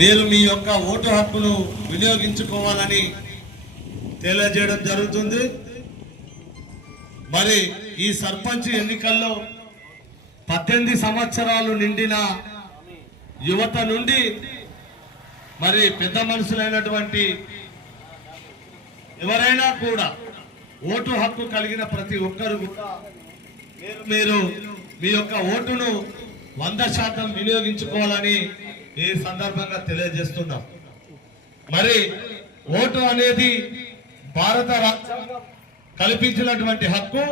మీరు మీ యొక్క ఓటు హక్కును వినియోగించుకోవాలని తెలియజేయడం జరుగుతుంది. మరి ఈ సర్పంచ్ ఎన్నికల్లో 18 సంవత్సరాలు నిండిన యువత నుండి మరి పెద్ద మనుషులైనటువంటి ఎవరైనా కూడా ఓటు హక్కు కలిగిన ప్రతి ఒక్కరు కూడా మీరు మీ యొక్క ఓటును 100% వినియోగించుకోవాలని ఈ సందర్భంగా తెలియజేస్తున్నాం. మరి ఓటు అనేది భారత రాజ్యాంగం కల్పించినటువంటి హక్కు.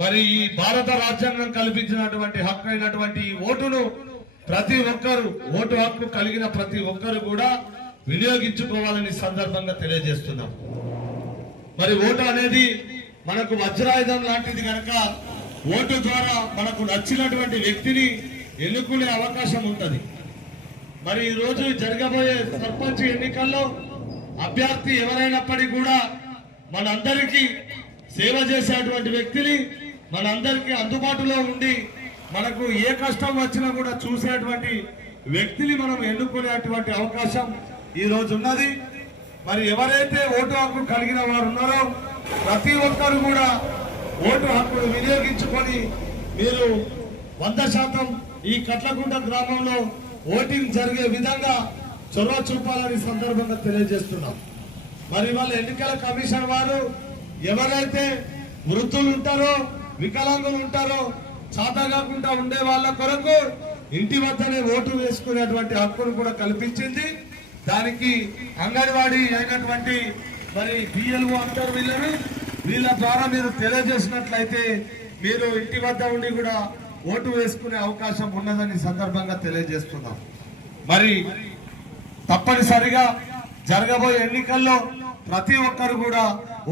మరి ఈ భారత రాజ్యాంగం కల్పించినటువంటి హక్కు అయినటువంటి ఈ ఓటును ప్రతి ఒక్కరు, ఓటు హక్కు కలిగిన ప్రతి ఒక్కరు కూడా వినియోగించుకోవాలని సందర్భంగా తెలియజేస్తున్నాం. మరి ఓటు అనేది మనకు వజ్రాయుధం లాంటిది కనుక ఓటు ద్వారా మనకు నచ్చినటువంటి వ్యక్తిని ఎన్నుకునే అవకాశం ఉంటుంది. మరి ఈ రోజు జరగబోయే సర్పంచ్ ఎన్నికల్లో అభ్యర్థి ఎవరైనప్పటికీ కూడా మనందరికీ సేవ చేసేటువంటి వ్యక్తిని, మనందరికీ అందుబాటులో ఉండి మనకు ఏ కష్టం వచ్చినా కూడా చూసేటువంటి వ్యక్తిని మనం ఎన్నుకునేటువంటి అవకాశం ఈ రోజు ఉన్నది. మరి ఎవరైతే ఓటు హక్కు కలిగిన వారు ఉన్నారో ప్రతి ఒక్కరు కూడా ఓటు హక్కును వినియోగించుకొని మీరు 100% ఈ కట్లకుంట గ్రామంలో ఓటింగ్ జరిగే విధంగా చొరవ చూపాలని సందర్భంగా తెలియజేస్తున్నాం. మరి వాళ్ళ ఎన్నికల కమిషన్ వారు ఎవరైతే వృద్ధులు ఉంటారో, వికలాంగులు ఉంటారో, చాతా కాకుండా ఉండే వాళ్ళ కొరకు ఇంటి వద్దనే ఓటు వేసుకునేటువంటి హక్కును కూడా కల్పించింది. దానికి అంగన్వాడీ అయినటువంటి మరి బిఎల్ఓ అంటారు వీళ్ళ ద్వారా మీరు తెలియజేసినట్లయితే మీరు ఇంటి వద్ద ఉండి కూడా ఓటు వేసుకునే అవకాశం ఉన్నదని సందర్భంగా తెలియజేస్తున్నాం. మరి తప్పనిసరిగా జరగబోయే ఎన్నికల్లో ప్రతి ఒక్కరు కూడా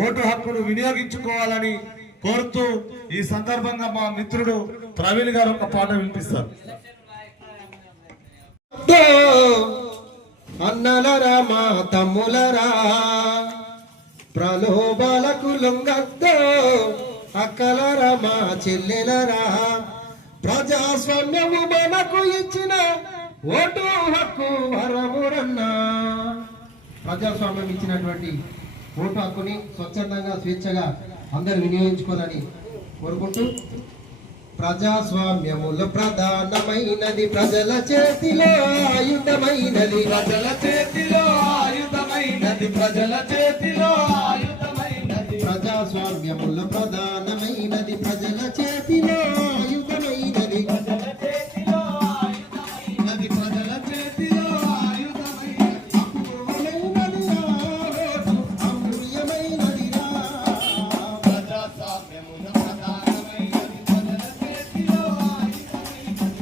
ఓటు హక్కును వినియోగించుకోవాలని కోరుతూ ఈ సందర్భంగా మా మిత్రుడు ప్రవీణ్ గారు ఒక పాట వినిపిస్తారు. అన్నలరా మా తమ్ములరా, ప్రలోభాలకు లొంగద్దో అక్కలరా మా చెల్లెలరా, ప్రజాస్వామ్యము మనకు ఇచ్చిన ఓటు హక్కు వరమురన్నా. ప్రజాస్వామ్యం ఇచ్చినటువంటి ఓటు హక్కుని స్వచ్ఛందంగా స్వేచ్ఛగా అందరు వినియోగించుకోవాలని కోరుకుంటూ, ప్రజాస్వామ్యములో ప్రధానమైనది ప్రజల చేతిలో ఆయుధమైనది, ప్రజల చేతిలో ఆయుధమైనది, ప్రజల చేతిలో ఆయుధమైనది. ప్రజాస్వామ్యములో ప్రధానమైనది ప్రజల చేతిలో ఆయుధమైనది, ప్రజల చేతిలో ఆయుధమైనది, ప్రజల చేతిలో ఆయుధమైనది. అపూర్వమైనది ఓటు, అమూల్యమైనది ప్రజాస్వామ్యములో ప్రధానమైనది ప్రజల చేతిలో ఆయుధమైనది.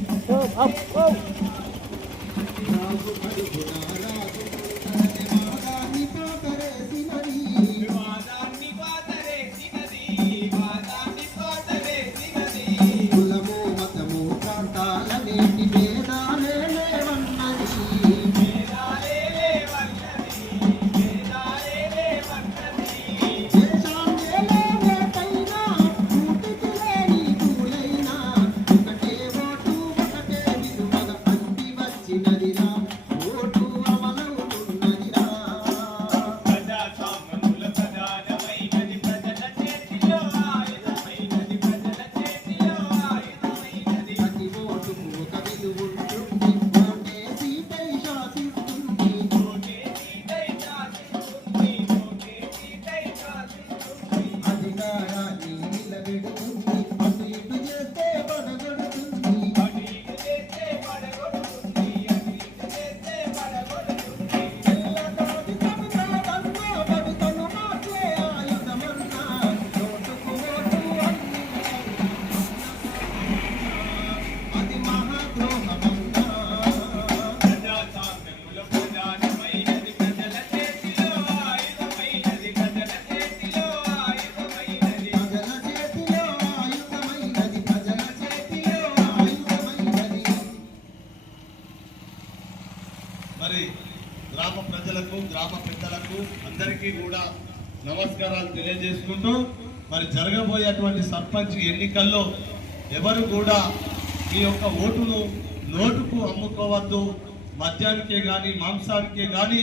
మరి గ్రామ ప్రజలకు, గ్రామ పెద్దలకు అందరికీ కూడా నమస్కారాలు తెలియజేసుకుంటూ, మరి జరగబోయేటువంటి సర్పంచ్ ఎన్నికల్లో ఎవరు కూడా మీ యొక్క ఓటును నోటుకు అమ్ముకోవద్దు. మద్యానికే గాని, మాంసానికే గాని,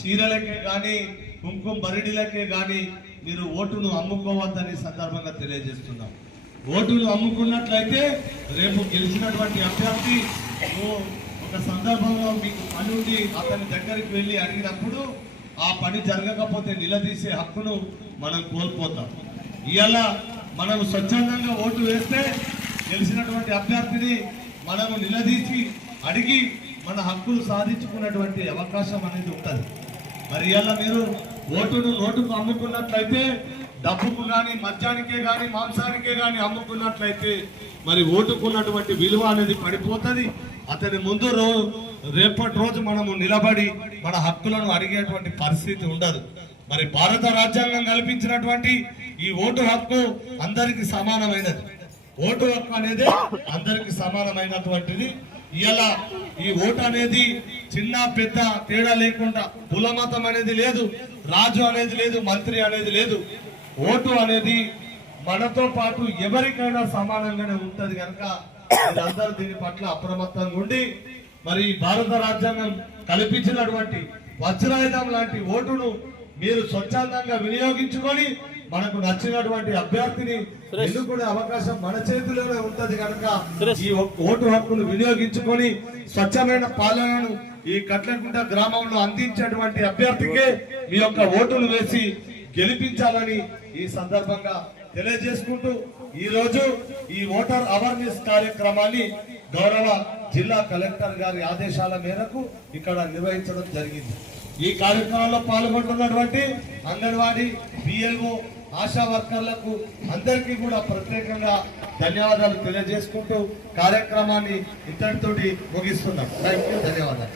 చీరలకే గాని, కుంకుమ బరిడిలకే గాని మీరు ఓటును అమ్ముకోవద్దని సందర్భంగా తెలియజేస్తున్నాం. ఓటును అమ్ముకున్నట్లయితే రేపు గెలిచినటువంటి అభ్యర్థి ఒక సందర్భంలో మీకు పని ఉండి అతని దగ్గరికి వెళ్ళి అడిగినప్పుడు ఆ పని జరగకపోతే నిలదీసే హక్కును మనం కోల్పోతాం. ఇవాళ మనం స్వచ్ఛందంగా ఓటు వేస్తే గెలిచినటువంటి అభ్యర్థిని మనము నిలదీసి అడిగి మన హక్కులు సాధించుకున్నటువంటి అవకాశం అనేది ఉంటుంది. మరి ఇవాళ మీరు ఓటును నోటుకు అమ్ముకున్నట్లయితే, డబ్బుకు కానీ, మద్యానికే కానీ, మాంసానికే కానీ అమ్ముకున్నట్లయితే మరి ఓటుకున్నటువంటి విలువ అనేది పడిపోతుంది. అతని ముందు రేపటి రోజు మనము నిలబడి మన హక్కులను అడిగేటువంటి పరిస్థితి ఉండదు. మరి భారత రాజ్యాంగం కల్పించినటువంటి ఈ ఓటు హక్కు అందరికి సమానమైనది. ఓటు హక్కు అనేది అందరికి సమానమైనటువంటిది. ఇలా ఈ ఓటు అనేది చిన్న పెద్ద తేడా లేకుండా, కుల మతం అనేది లేదు, రాజు అనేది లేదు, మంత్రి అనేది లేదు. ఓటు అనేది మనతో పాటు ఎవరికైనా సమానంగానే ఉంటది కనుక మీరందరూ దీని పట్ల అప్రమత్తంగా ఉండి మరి భారత రాజ్యాంగం కల్పించినటువంటి వజ్రాయుధం లాంటి ఓటును మీరు స్వచ్ఛందంగా వినియోగించుకొని మనకు నచ్చినటువంటి అభ్యర్థిని ఎన్నుకునే అవకాశం మన చేతిలోనే ఉంటది కనుక ఈ ఓటు హక్కును వినియోగించుకొని స్వచ్ఛమైన పాలనను ఈ కట్లకుంట గ్రామంలో అందించేటువంటి అభ్యర్థికే మీ యొక్క ఓటును వేసి గెలిపించాలని ఈ సందర్భంగా తెలియజేసుకుంటూ ఈ రోజు ఈ ఓటర్ అవేర్నెస్ కార్యక్రమాన్ని గౌరవ జిల్లా కలెక్టర్ గారి ఆదేశాల మేరకు ఇక్కడ నిర్వహించడం జరిగింది. ఈ కార్యక్రమంలో పాల్గొంటున్నటువంటి అంగన్వాడీ, బిఎల్ఓ, ఆశా వర్కర్లకు అందరికీ కూడా ప్రత్యేకంగా ధన్యవాదాలు తెలియజేసుకుంటూ కార్యక్రమాన్ని ఇంతటితోటి ముగిస్తున్నాం. థాంక్యూ, ధన్యవాదాలు.